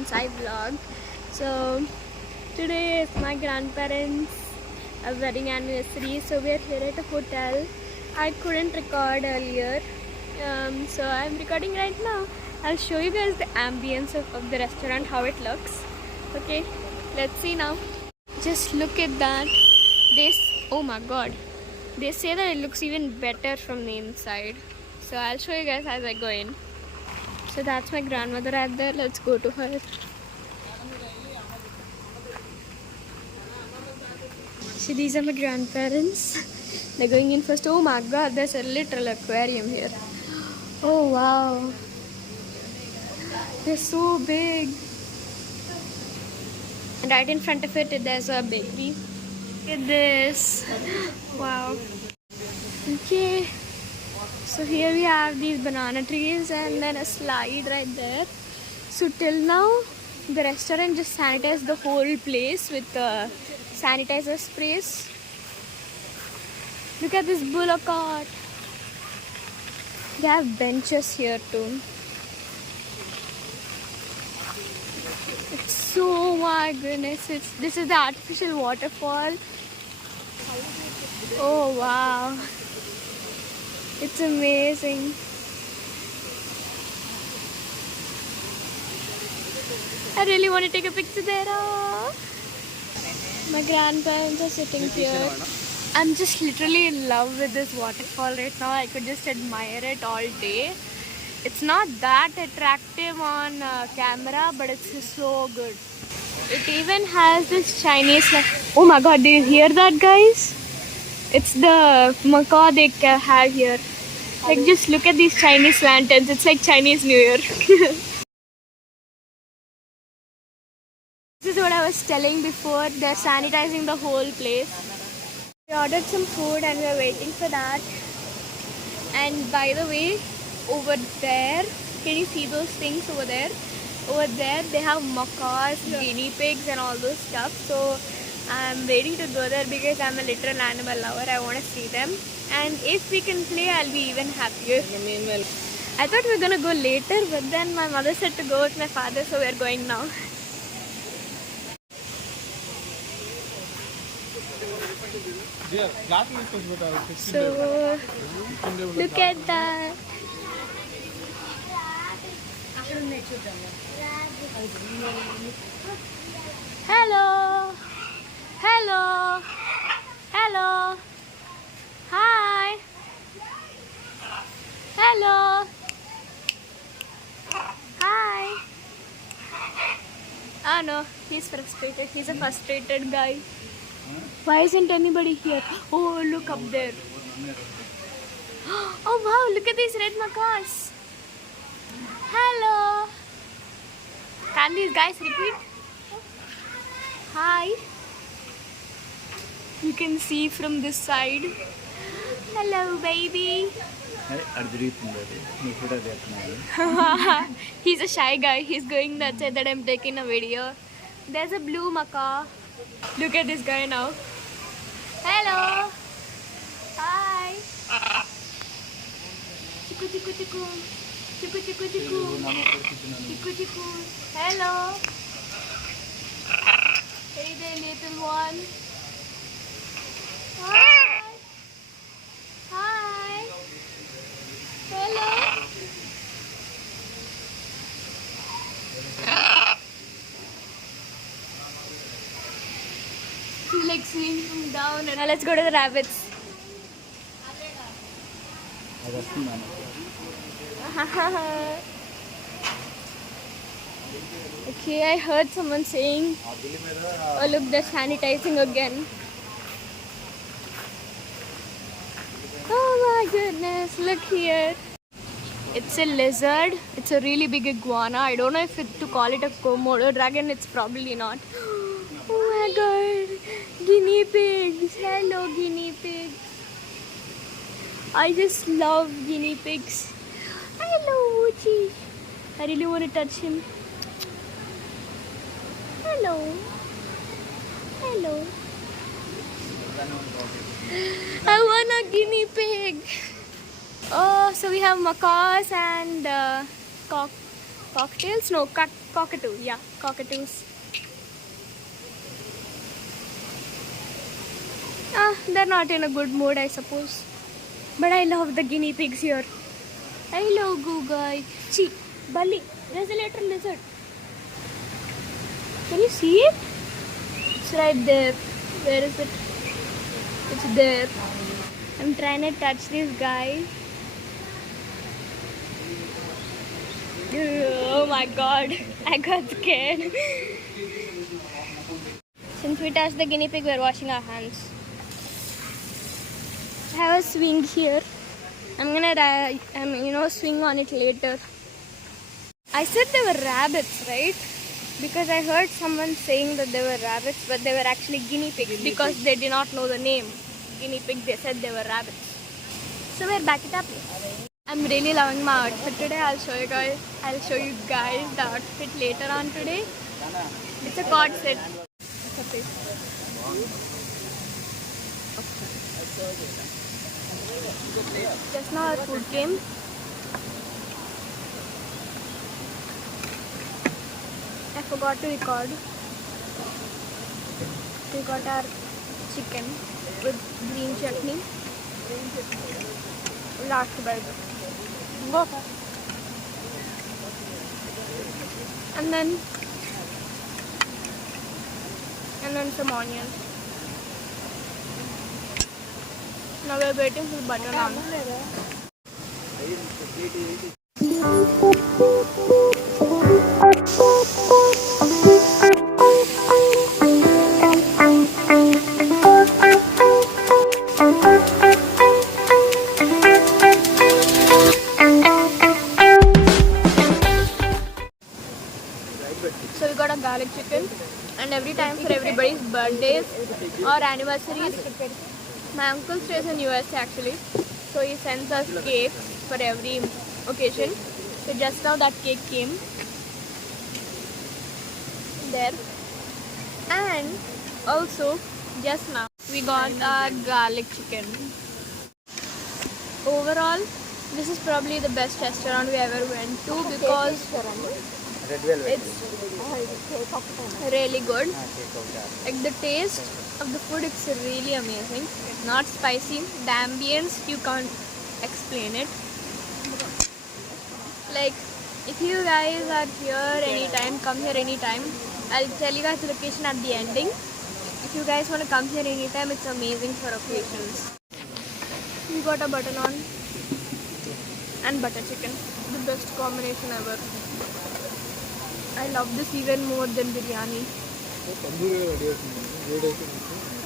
since I vlog. So today is my grandparents' wedding anniversary. So we are here at a hotel. I couldn't record earlier, so I'm recording right now. I'll show you guys the ambience of the restaurant, how it looks. Okay, let's see now. Just look at that. Oh my god. They say that it looks even better from the inside. So I'll show you guys as I go in. So that's my grandmother right there. Let's go to her. So these are my grandparents. They're going in first. Oh my god, there's a literal aquarium here. Oh wow. They're so big. And right in front of it, there's a bakery. Look at this. Wow. Okay. So here we have these banana trees and then a slide right there. So till now, the restaurant just sanitized the whole place with sanitizer sprays. Look at this bullock cart. They have benches here too. So my goodness, this is the artificial waterfall. Oh wow, it's amazing. I really want to take a picture there. Oh. My grandparents are sitting here. I'm just literally in love with this waterfall right now. I could just admire it all day. It's not that attractive on camera, but it's so good. It even has this Chinese... Oh my god, do you hear that, guys? It's the macaw they have here. Like, just look at these Chinese lanterns. It's like Chinese New Year. This is what I was telling before. They're sanitizing the whole place. We ordered some food and we're waiting for that. And by the way, over there, can you see those things over there? Over there, they have macaws, guinea pigs and all those stuff. So I'm waiting to go there because I'm a literal animal lover. I want to see them. And if we can play, I'll be even happier. I thought we were going to go later, but then my mother said to go with my father, so we're going now. So, look at that. Hello. Hello. Hello. Hi. Hello. Hi. Oh no, he's frustrated. He's a frustrated guy. Why isn't anybody here? Oh, look up there. Oh wow, look at these red macaws. Hello. Can these guys repeat? Hi. You can see from this side. Hello, baby. He's a shy guy. He's going that side that I'm taking a video. There's a blue macaw. Look at this guy now. Hello. Hi. Chiku chiku chiku. Chiku chiku chiku. Chiku chiku. Hello. Hey there, little one. Hi. Hi. Hello. She's like seeing from down. Now let's go to the rabbits. Okay, I heard someone saying, oh look, they're sanitizing again. Oh my goodness, look here. It's a lizard. It's a really big iguana. I don't know if to call it a Komodo dragon. It's probably not. Oh my god. Guinea pigs. Hello, guinea pigs. I just love guinea pigs. Hello, Uchi. I really want to touch him. Hello. Hello. I want a guinea pig. Oh, so we have macaws and cocktails? No, Cockatoo, yeah, cockatoos. They're not in a good mood, I suppose. But I love the guinea pigs here. Hello, Google. See, Bali, there's a little lizard. Can you see it? It's right there. Where is it? It's there. I'm trying to touch this guy. Oh my god, I got scared. Since we touched the guinea pig, we're washing our hands. I have a swing here. I'm gonna swing on it later. I said they were rabbits, right? Because I heard someone saying that they were rabbits, but they were actually guinea pigs because they did not know the name. Guinea pig, they said they were rabbits. So we're back it up. I'm really loving my outfit today. I'll show you guys the outfit later on today. It's a cord set. Okay. Just now our food came. I forgot to record. We got our chicken with green chutney. Last burger. Go. And then some onion. Now we're waiting for butter naan. So we got a garlic chicken, and every time for everybody's birthdays or anniversaries, my uncle stays in US actually, so he sends us cakes for every occasion. So just now that cake came there, and also just now we got a garlic chicken. Overall, this is probably the best restaurant we ever went to because it's really good. Like the taste of the food, it's really amazing. Not spicy. The ambience, you can't explain it. Like if you guys are here anytime, come here anytime. I'll tell you guys the location at the ending. If you guys want to come here anytime, it's amazing for occasions. We got a butter naan and butter chicken. The best combination ever. I love this even more than biryani.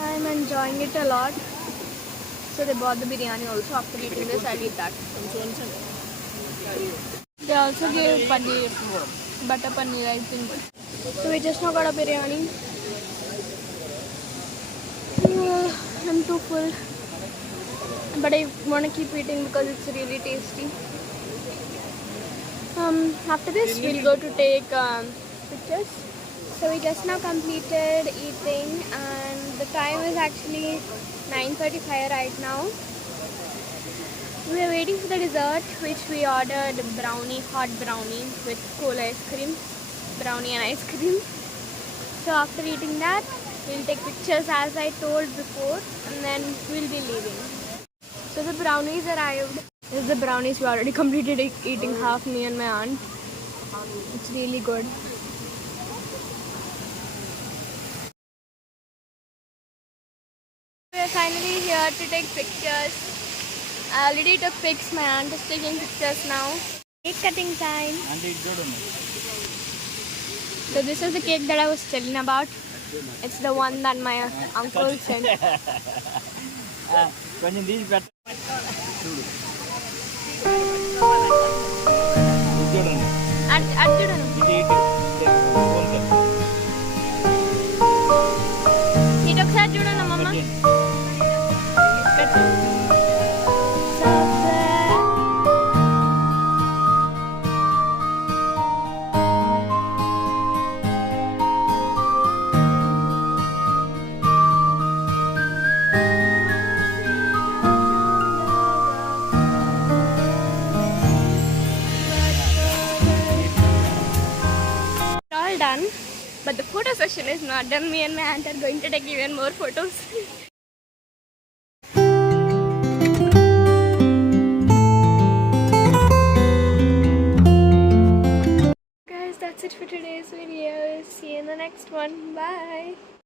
I'm enjoying it a lot. So they bought the biryani also. After eating this, I'll eat that. They also gave paneer, butter paneer, I think. So we just now got a biryani. I'm too full, but I want to keep eating because it's really tasty. After this, we'll go to take pictures. So we just now completed eating, and the time is actually 9:35 right now. We are waiting for the dessert, which we ordered brownie, hot brownie with cold ice cream, brownie and ice cream. So after eating that, we'll take pictures as I told before, and then we'll be leaving. So the brownies arrived. This is the brownies. We already completed eating half, me and my aunt. It's really good. We are finally here to take pictures. I already took pics. My aunt is taking pictures now. Cake cutting time. So this is the cake that I was telling about. It's the one that my uncle sent. but the photo session is not done. Me and my aunt are going to take even more photos. Guys, that's it for today's video. See you in the next one. Bye.